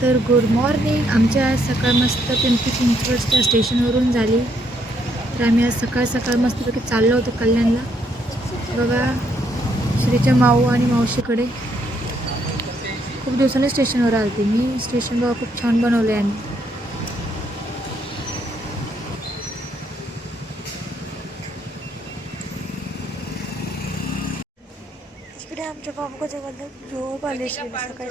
तर good morning. आमच्या आज सकाळ मस्त पिंपरी चिंचवडच्या स्टेशनवरून झाली. तर आम्ही आज सकाळ सकाळ मस्तपैकी चाललो होतो कल्याणला. बघा श्रीच्या माऊ आणि मावशीकडे. खूप दिवसांनी स्टेशनवर आलते मी. स्टेशन बघा खूप छान बनवलं आहे. आणि इकडे आमच्या बाबूच्या बद्दल झोप आली सकाळी.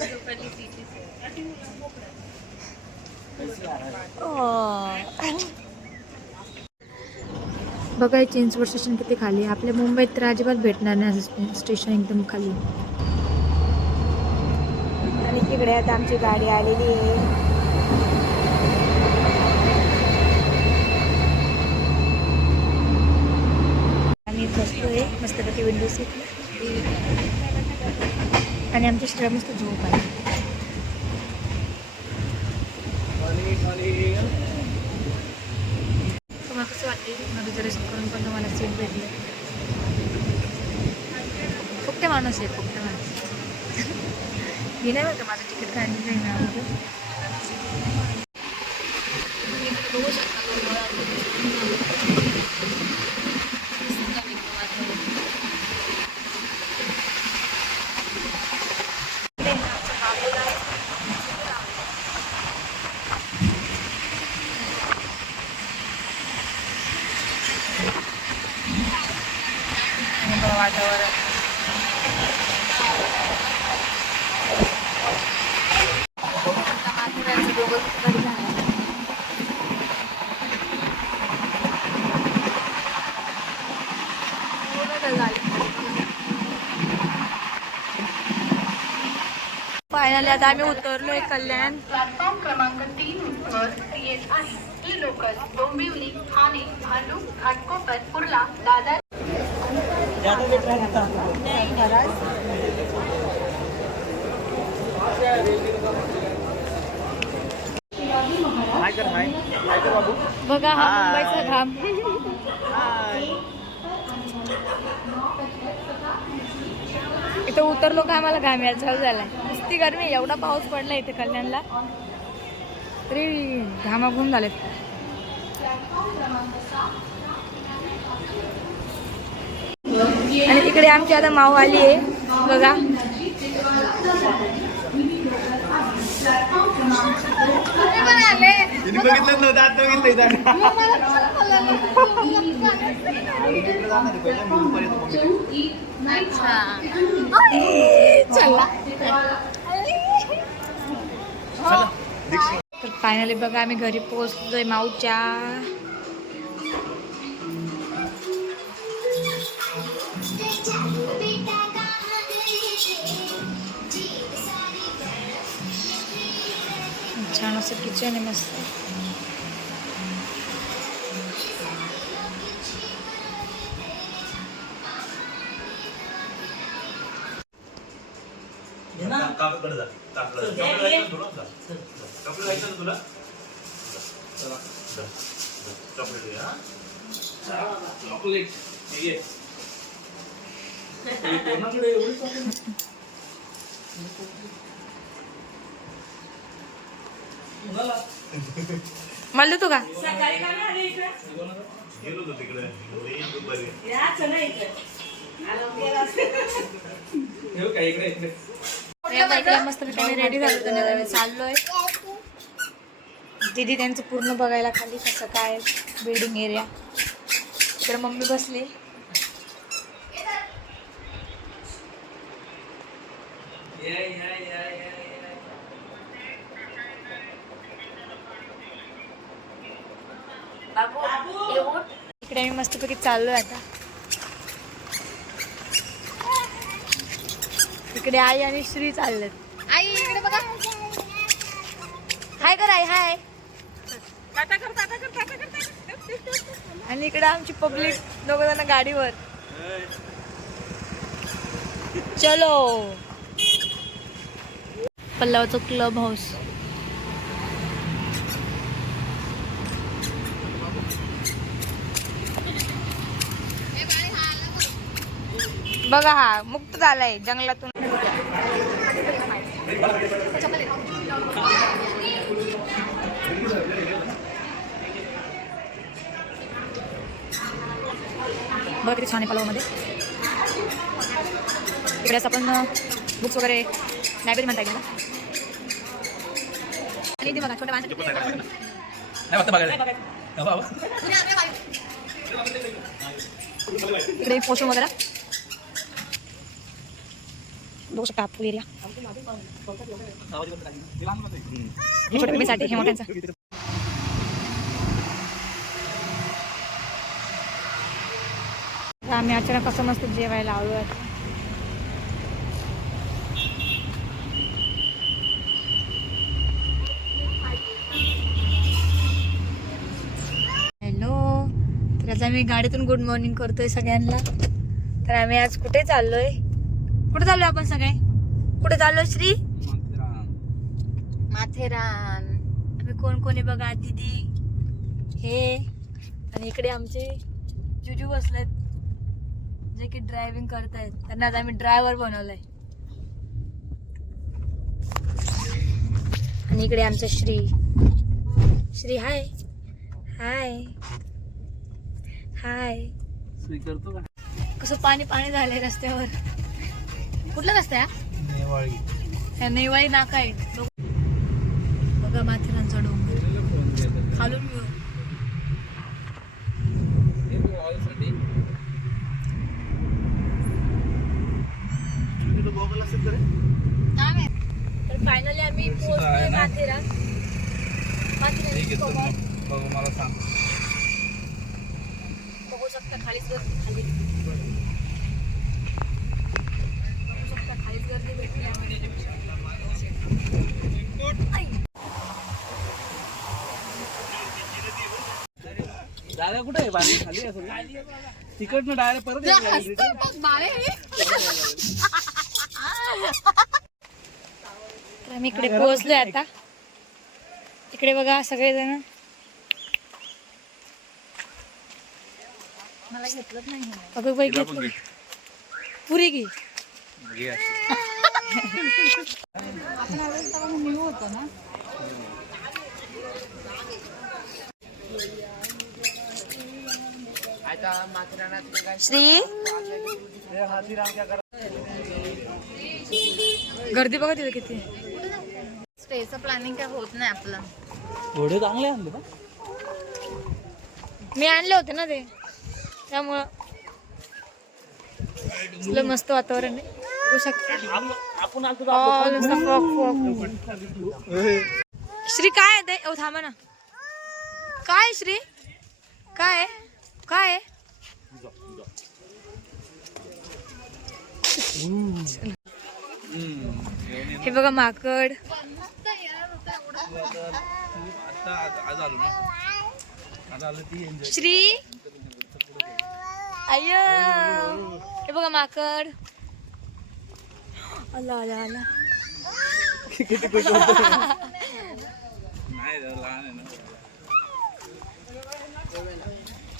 बघा चिंचवड स्टेशन किती खाली. आपल्या मुंबईत तर अजिबात भेटणार नाही असं स्टेशन, एकदम खाली. आणि तिकडे आता आमची गाडी आलेली आहे. आम्ही बसतोय मस्तपैकी विंडो सीटला. आणि आमच्या श्रेया मस्त झोप आहे. तुम्हाला कसं वाटते माझं रिझर्वेशन करून पण तुम्हाला सीट भेटले? फक्त माणूस आहे, फक्त माणूस. मी नाही बघा माझं तिकीट काढलं नाही ना. वातावरण फायनली आता आम्ही उतरलोय कल्याण. प्लॅटफॉर्म क्रमांक 3 वर येत आहे. ही लोकल डोंबिवली, ठाणे, भांडूप, घाटकोपर, कुर्ला, दादर. बघा हा मुंबईचा घाम. इथं उतरलो का आम्हाला घाम यायला चालू झालाय. नुसती गरमी, एवढा पाऊस पडला इथे कल्याणला तरी घामाघूम झाले. आणि तिकडे आमची आता माऊ आली आहे बघा. तर फायनली बघा आम्ही घरी पोहोचलोय माऊच्या. छान असं किचन आहे मस्त. मला तू का मस्त रेडी झालो चाललोय. दीदी त्यांचं पूर्ण बघायला खाली कसं काय बिल्डिंग एरिया. तर मम्मी बसली. इकडे आम्ही मस्तपैकी चाललोय आता. इकडे आई आणि श्री चाललेत. आई इकडे बघा. हाय कर आई, हाय. आणि इकडे आमची पब्लिक दोघ जण गाडीवर. चलो पल्लवाचं क्लब हाऊस. बघा हा मुक्त झालाय जंगलातून. किती छान आहे पलवामध्ये. इकडे असं आपण बुक्स वगैरे लायब्ररी म्हणता येईल ना. आणि ते बघा छोट्या इकडे वॉशरूम वगैरे बघू शकता पूल एरिया. हे छोट्या बेबीसाठी हे मोठ्यांचं. आम्ही अचानक कसं मस्त जेवायला आलो आहे. हॅलो, तर आज आम्ही गाडीतून गुड मॉर्निंग करतोय सगळ्यांना. तर आम्ही आज कुठे चाललोय? कुठे चाललोय आपण सगळे? कुठे चाललोय श्री? माथेरान. आम्ही कोण कोणी बघा, दीदी हे आणि इकडे आमचे जुजू बसलेत जे की ड्रायव्हिंग करतायत. त्यांना आज आम्ही ड्रायव्हर बनवलंय. आणि इकडे आमचं श्री. श्री हाय हाय हाय. कसं पाणी पाणी झालंय रस्त्यावर. कुठला रस्ता आहे? नेवाळी नाका आहे. बघा माथेरानचा डोंगर खालून घेऊ. तर फायनली आम्ही पोहोचलोय माथेरान. मला सांग. बघू शकता खालीच गर्दी. खाली बघू शकता खालीच गर्दी भेटली आम्हाला. दादा कुठे आहे? बारी खाली असेल. तिकडनं डायरेक्ट परत तर आम्ही इकडे पोहोचलोय आता. इकडे बघा सगळेजण. मला घेतलंच नाही. अगं बाई घेतलं. पुरी घे. होतो ना. श्री गर्दी बघा तिथे किती. स्टेचं प्लॅनिंग काय होत नाही आपलं. घोडे चांगले आणले ना. मी आणले होते ना ते, त्यामुळं मस्त वातावरण आहे. बघू शकता आपण श्री काय आहे ते? थांबा ना. काय श्री? काय काय हे बघा माकड. श्री आय हे बघा माकड. आला आला आला.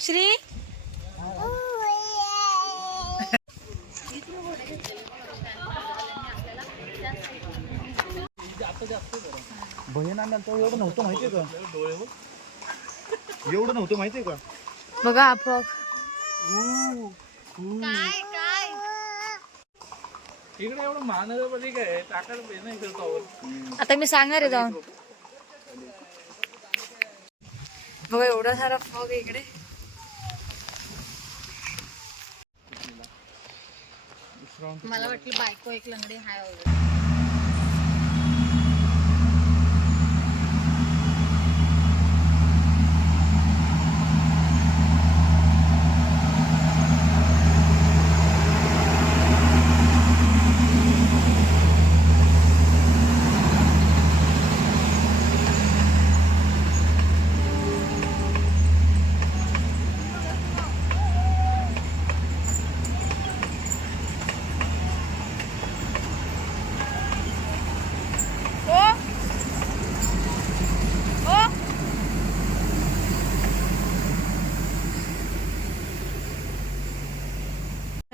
श्री भजनानंतर एवढं नव्हतं माहितीये का? एवढं नव्हतं माहितीये का? बघा आपक. काय काय इकडे एवढं महानगरपालिका काय टाकायला नाही करतो. आता मी सांगणार आहे जाऊन. बघा एवढा सारा फॉग आहे इकडे. मला वाटलं बायको एक लंगडी हाय वगैरे.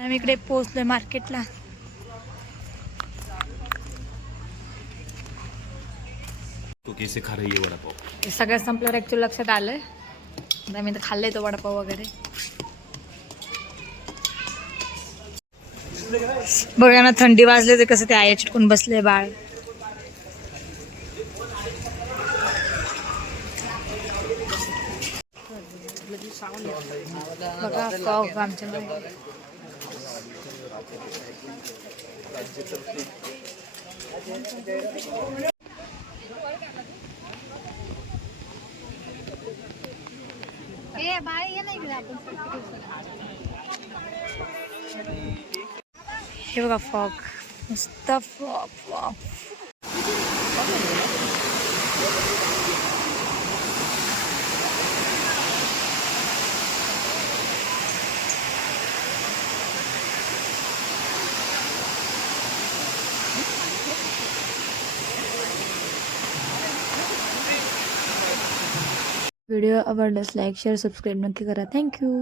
आम्ही इकडे पोहोचलोय मार्केटला. तो कैसे खा रही है वड़ा पाव? सगळं संपल्यावर ऍक्च्युअली लक्षात आलं. आम्ही तर खाल्लंय तो वडापाव वगैरे. बघा ना थंडी वाजले तर कसं ते आया चिटकून बसले बाळ. बघा फॉग आमच्या मागे. ए बाय ये नाही गेला आपण. हे बघा फॉग मस्त फॉग फॉग. व्हिडिओ आवडल्यास लाईक शेअर सबस्क्राईब नक्की करा. थँक्यू.